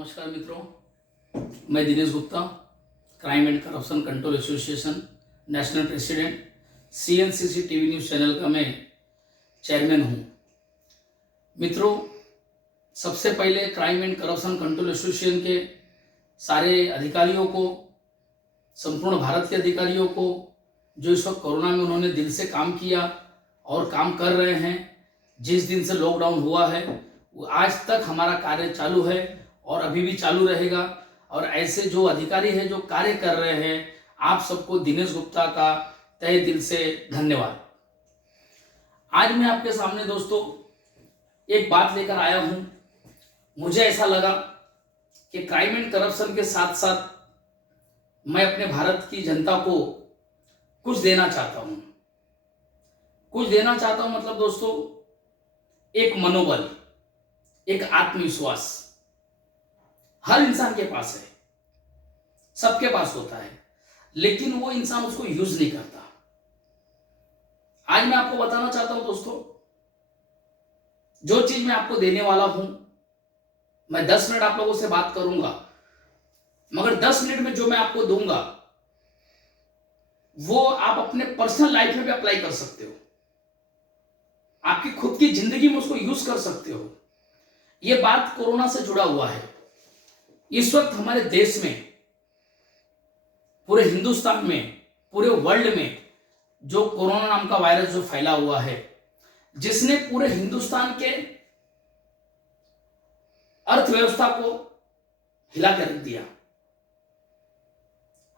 नमस्कार मित्रों, मैं Dinesh Gupta, crime and corruption control association national president, CNCC TV news channel का मैं चेयरमैन हूँ। मित्रों, सबसे पहले crime and corruption control association के सारे अधिकारियों को, संपूर्ण भारत के अधिकारियों को जो इस वक्त कोरोना में उन्होंने दिल से काम किया और काम कर रहे हैं, जिस दिन से लॉकडाउन हुआ है वो आज तक हमारा कार्य चालू है और अभी भी चालू रहेगा। और ऐसे जो अधिकारी हैं जो कार्य कर रहे हैं, आप सबको दिनेश गुप्ता का तहे दिल से धन्यवाद। आज मैं आपके सामने दोस्तों एक बात लेकर आया हूं। मुझे ऐसा लगा कि क्राइम एंड करप्शन के साथ साथ मैं अपने भारत की जनता को कुछ देना चाहता हूं। मतलब दोस्तों, एक मनोबल, एक आत्मविश्वास हर इंसान के पास है, सबके पास होता है, लेकिन वो इंसान उसको यूज नहीं करता। आज मैं आपको बताना चाहता हूं दोस्तों, जो चीज मैं आपको देने वाला हूं, मैं 10 मिनट आप लोगों से बात करूंगा, मगर 10 मिनट में जो मैं आपको दूंगा वो आप अपने पर्सनल लाइफ में भी अप्लाई कर सकते हो, आपकी खुद की जिंदगी में उसको यूज कर सकते हो। यह बात कोरोना से जुड़ा हुआ है। इस वक्त हमारे देश में, पूरे हिंदुस्तान में, पूरे वर्ल्ड में जो कोरोना नाम का वायरस जो फैला हुआ है, जिसने पूरे हिंदुस्तान के अर्थव्यवस्था को हिला कर रख दिया।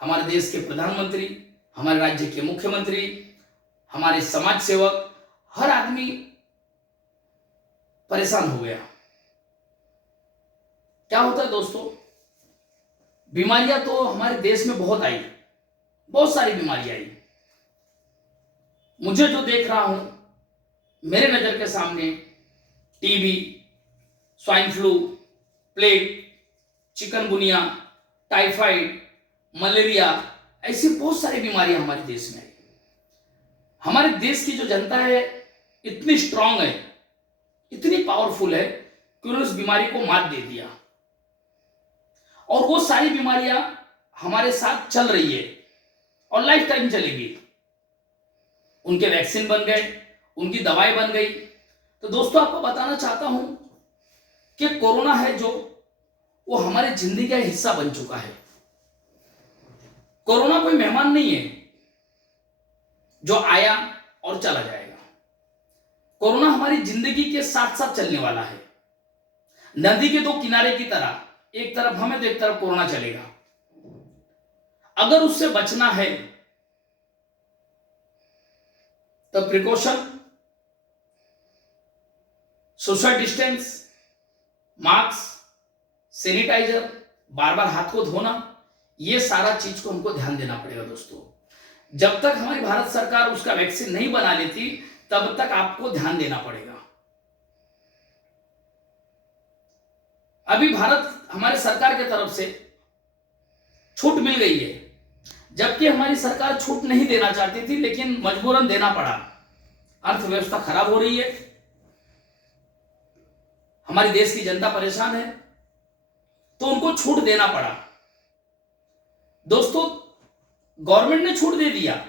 हमारे देश के प्रधानमंत्री, हमारे राज्य के मुख्यमंत्री, हमारे समाज सेवक, हर आदमी परेशान हो गया। क्या होता है दोस्तों, बीमारियां तो हमारे देश में बहुत आई, बहुत सारी बीमारियां आई। मुझे जो देख रहा हूं मेरे नजर के सामने, TB, swine flu, plague, chikungunya, typhoid, malaria, ऐसी बहुत सारी बीमारियां हमारे देश में आई। हमारे देश की जो जनता है इतनी स्ट्रांग है, इतनी पावरफुल है कि उन्होंने उस बीमारी को मात दे दिया। और वो सारी बीमारियां हमारे साथ चल रही है और लाइफ टाइम चलेगी। उनके वैक्सीन बन गए, उनकी दवाई बन गई। तो दोस्तों, आपको बताना चाहता हूं कि कोरोना है जो, वो हमारी जिंदगी का हिस्सा बन चुका है। कोरोना कोई मेहमान नहीं है जो आया और चला जाएगा। कोरोना हमारी जिंदगी के साथ साथ चलने वाला है। नदी के दो किनारे की तरह, एक तरफ हमें तो एक तरफ कोरोना चलेगा। अगर उससे बचना है तो precaution, social distance, mask, sanitizer, बार बार हाथ को धोना, ये सारा चीज को हमको ध्यान देना पड़ेगा दोस्तों। जब तक हमारी भारत सरकार उसका वैक्सीन नहीं बना लेती, तब तक आपको ध्यान देना पड़ेगा। अभी भारत, हमारे सरकार की तरफ से छूट मिल गई है, जबकि हमारी सरकार छूट नहीं देना चाहती थी, लेकिन मजबूरन देना पड़ा। अर्थव्यवस्था खराब हो रही है, हमारी देश की जनता परेशान है, तो उनको छूट देना पड़ा। दोस्तों, गवर्नमेंट ने छूट दे दिया।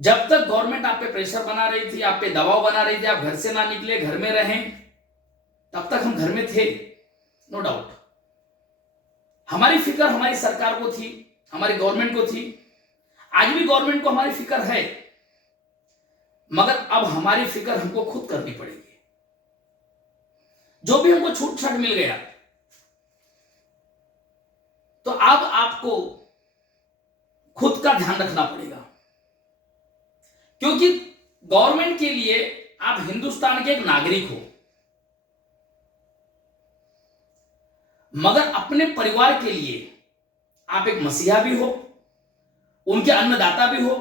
जब तक गवर्नमेंट आप पे प्रेशर बना रही थी, आप पे दबाव बना रही थी, आप घर से ना निकले, घर में रहें, तब तक हम घर में थे, नो डाउट। हमारी फिक्र हमारी सरकार को थी, हमारी गवर्नमेंट को थी। आज भी गवर्नमेंट को हमारी फिक्र है, मगर अब हमारी फिक्र हमको खुद करनी पड़ेगी। जो भी हमको छूट छाट मिल गया, तो अब आपको खुद का ध्यान रखना पड़ेगा, क्योंकि गवर्नमेंट के लिए आप हिंदुस्तान के एक नागरिक हो, मगर अपने परिवार के लिए आप एक मसीहा भी हो, उनके अन्नदाता भी हो,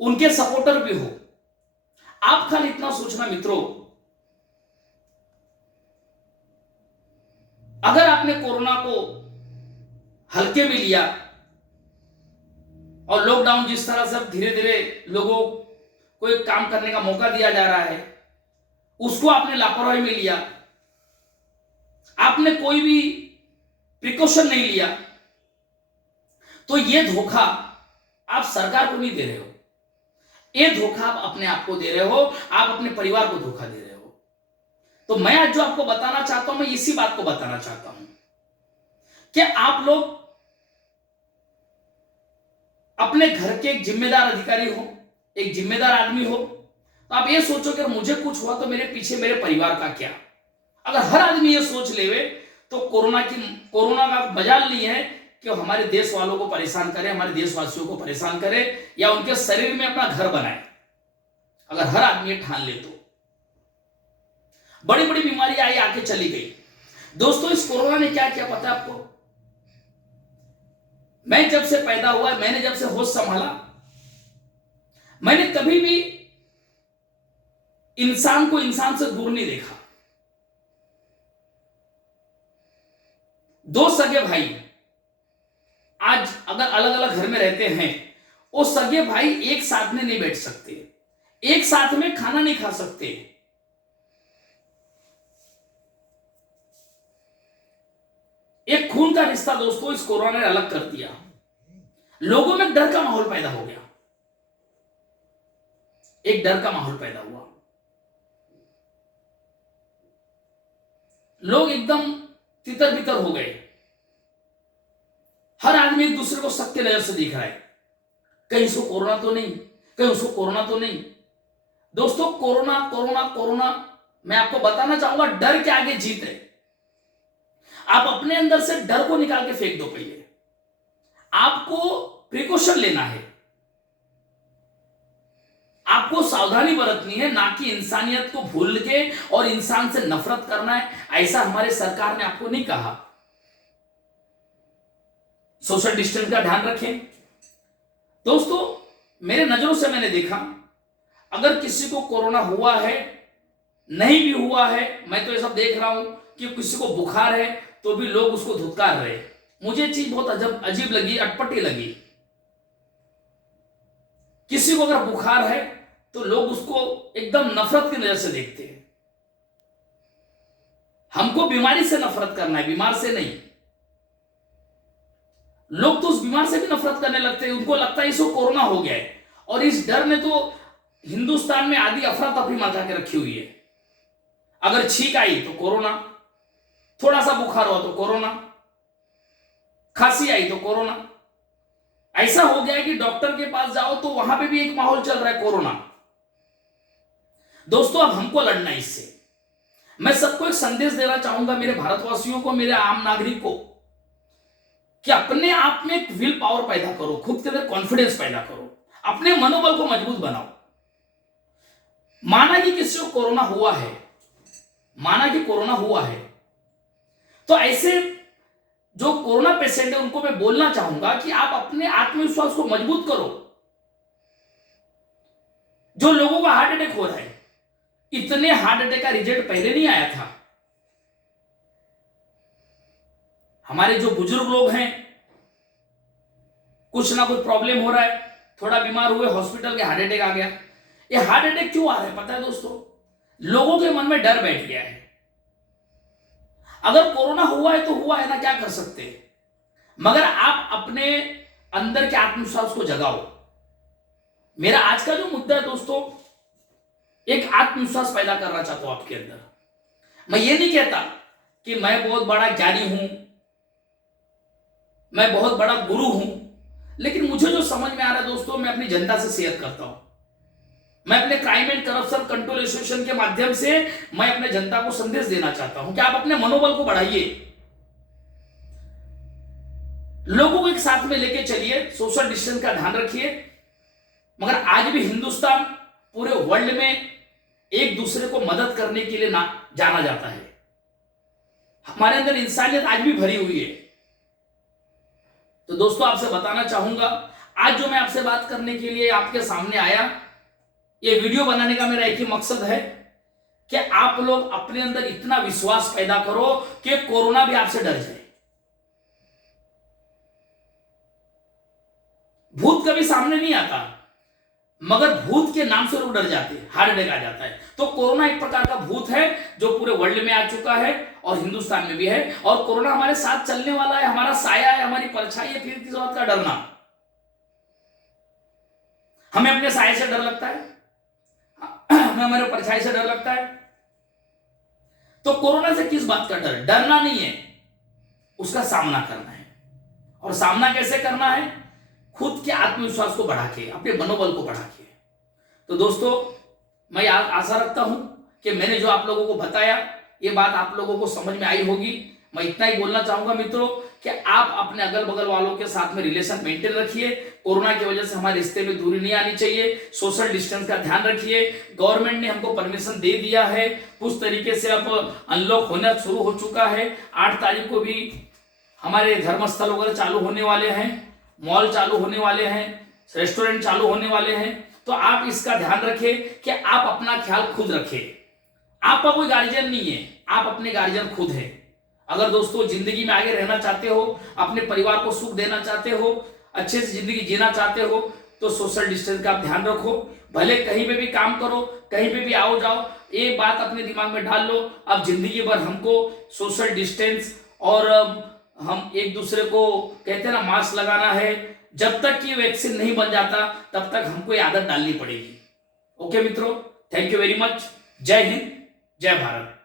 उनके सपोर्टर भी हो। आप खाली इतना सोचना मित्रों, अगर आपने कोरोना को हल्के में लिया और लॉकडाउन जिस तरह से धीरे धीरे लोगों को एक काम करने का मौका दिया जा रहा है, उसको आपने लापरवाही में लिया, आपने कोई भी प्रिकॉशन नहीं लिया, तो यह धोखा आप सरकार को नहीं दे रहे हो, यह धोखा आप अपने आप को दे रहे हो, आप अपने परिवार को धोखा दे रहे हो। तो मैं आज जो आपको बताना चाहता हूं, मैं इसी बात को बताना चाहता हूं कि आप लोग अपने घर के एक जिम्मेदार अधिकारी हो, एक जिम्मेदार आदमी हो, तो आप ये सोचो कि मुझे कुछ हुआ तो मेरे पीछे मेरे परिवार का क्या। अगर हर आदमी ये सोच लेवे तो कोरोना का मजाल नहीं है कि हमारे देश वालों को परेशान करे, हमारे देशवासियों को परेशान करे या उनके शरीर में अपना घर बनाए। अगर हर आदमी ये ठान ले तो बड़ी बड़ी बीमारी आई, आके चली गई। दोस्तों, इस कोरोना ने क्या किया पता है आपको? मैं जब से पैदा हुआ, मैंने जब से होश संभाला, मैंने कभी भी इंसान को इंसान से दूर नहीं देखा। दो सगे भाई आज अगर अलग अलग घर में रहते हैं, वो सगे भाई एक साथ में नहीं बैठ सकते, एक साथ में खाना नहीं खा सकते। एक खून का रिश्ता दोस्तों इस कोरोना ने अलग कर दिया। लोगों में डर का माहौल पैदा हो गया, एक डर का माहौल पैदा हुआ। लोग एकदम तितर बितर हो गए। हर आदमी एक दूसरे को शक के नजर से देख रहा है, कहीं इसको कोरोना तो नहीं, कहीं उसको कोरोना तो नहीं। दोस्तों, कोरोना कोरोना कोरोना, मैं आपको बताना चाहूंगा, डर के आगे जीत है। आप अपने अंदर से डर को निकाल के फेंक दो। पहले आपको प्रिकॉशन लेना है, आपको सावधानी बरतनी है, ना कि इंसानियत को भूल के और इंसान से नफरत करना है। ऐसा हमारे सरकार ने आपको नहीं कहा। सोशल डिस्टेंस का ध्यान रखें। दोस्तों, मेरे नजरों से मैंने देखा, अगर किसी को कोरोना हुआ है, नहीं भी हुआ है, मैं तो ये सब देख रहा हूं कि किसी को बुखार है तो भी लोग उसको धुतकार रहे। मुझे चीज बहुत अजीब लगी, अटपटी लगी। किसी को अगर बुखार है तो लोग उसको एकदम नफरत की नजर से देखते हैं। हमको बीमारी से नफरत करना है, बीमार से नहीं। लोग तो उस बीमार से भी नफरत करने लगते हैं, उनको लगता है इसको कोरोना हो गया है। और इस डर ने तो हिंदुस्तान में आधी अफरा तफरी मचा के रखी हुई है। अगर छींक आई तो कोरोना, थोड़ा सा बुखार हुआ तो कोरोना, खांसी आई तो कोरोना। ऐसा हो गया है कि डॉक्टर के पास जाओ तो वहां पे भी एक माहौल चल रहा है कोरोना। दोस्तों, अब हमको लड़ना है इससे। मैं सबको एक संदेश देना चाहूंगा, मेरे भारतवासियों को, मेरे आम नागरिक को, कि अपने आप में एक विल पावर पैदा करो, खुद के अंदर कॉन्फिडेंस पैदा करो, अपने मनोबल को मजबूत बनाओ। माना कि किसी को कोरोना हुआ है, माना कि कोरोना हुआ है, तो ऐसे जो कोरोना पेशेंट है उनको मैं बोलना चाहूंगा कि आप अपने आत्मविश्वास को मजबूत करो। जो लोगों का हार्ट अटैक हो रहा है, इतने हार्ट अटैक का रिजल्ट पहले नहीं आया था। हमारे जो बुजुर्ग लोग हैं, कुछ ना कुछ प्रॉब्लम हो रहा है, थोड़ा बीमार हुए, हॉस्पिटल के हार्ट अटैक आ गया। ये हार्ट अटैक क्यों आ रहा है पता है दोस्तों? लोगों के मन में डर बैठ गया है। अगर कोरोना हुआ है तो हुआ है ना, क्या कर सकते हैं, मगर आप अपने अंदर के आत्मविश्वास को जगाओ। मेरा आज का जो मुद्दा है दोस्तों, एक आत्मविश्वास पैदा करना चाहता हूं आपके अंदर। मैं ये नहीं कहता कि मैं बहुत बड़ा ज्ञानी हूं, मैं बहुत बड़ा गुरु हूं, लेकिन मुझे जो समझ में आ रहा है दोस्तों, मैं अपनी जनता से शेयर करता हूं। मैं अपने crime and corruption control association के माध्यम से मैं अपने जनता को संदेश देना चाहता हूं कि आप अपने मनोबल को बढ़ाइए, लोगों को एक साथ में लेके चलिए, सोशल डिस्टेंस का ध्यान रखिए। मगर आज भी हिंदुस्तान पूरे वर्ल्ड में एक दूसरे को मदद करने के लिए ना जाना जाता है। हमारे अंदर इंसानियत आज भी भरी हुई है। तो दोस्तों, आपसे बताना चाहूंगा, आज जो मैं आपसे बात करने के लिए आपके सामने आया, ये वीडियो बनाने का मेरा एक ही मकसद है कि आप लोग अपने अंदर इतना विश्वास पैदा करो कि कोरोना भी आपसे डर जाए। भूत कभी सामने नहीं आता, मगर भूत के नाम से लोग डर जाते हैं, हार्ट अटैक आ जाता है। तो कोरोना एक प्रकार का भूत है जो पूरे वर्ल्ड में आ चुका है और हिंदुस्तान में भी है, और कोरोना हमारे साथ चलने वाला है, हमारा साया है, हमारी परछाई है। फिर किस बात का डरना? हमें अपने साये से डर लगता है, हमें हमारे परछाई से डर लगता है। तो कोरोना से किस बात का डर? डरना नहीं है, उसका सामना करना है। और सामना कैसे करना है? खुद के आत्मविश्वास को बढ़ा के, अपने मनोबल को बढ़ा के। तो दोस्तों, मैं आशा रखता हूं कि मैंने जो आप लोगों को बताया ये बात आप लोगों को समझ में आई होगी। मैं इतना ही बोलना चाहूंगा मित्रों कि आप अपने अगल बगल वालों के साथ में रिलेशन मेंटेन रखिए। कोरोना की वजह से हमारे रिश्ते में दूरी नहीं आनी चाहिए। सोशल डिस्टेंस का ध्यान रखिए। गवर्नमेंट ने हमको परमिशन दे दिया है, उस तरीके से अब अनलॉक होना शुरू हो चुका है। 8 तारीख को भी हमारे धर्मस्थल वगैरह चालू होने वाले हैं, मॉल चालू होने वाले हैं, रेस्टोरेंट चालू होने वाले हैं। तो आप इसका ध्यान रखें कि आप अपना ख्याल खुद रखें। आपका कोई गार्जियन नहीं है, आप अपने गार्जियन खुद हैं। अगर दोस्तों जिंदगी में आगे रहना चाहते हो, अपने परिवार को सुख देना चाहते हो, अच्छे से जिंदगी जीना चाहते हो, तो सोशल डिस्टेंस का ध्यान रखो। भले कहीं पे भी काम करो, कहीं पे भी आओ जाओ, एक बात अपने दिमाग में डाल लो, अब जिंदगी भर हमको सोशल डिस्टेंस और हम एक दूसरे को कहते हैं ना मास्क लगाना है। जब तक कि वैक्सीन नहीं बन जाता तब तक हमको ये आदत डालनी पड़ेगी। ओके मित्रों, थैंक यू वेरी मच। जय हिंद, जय भारत।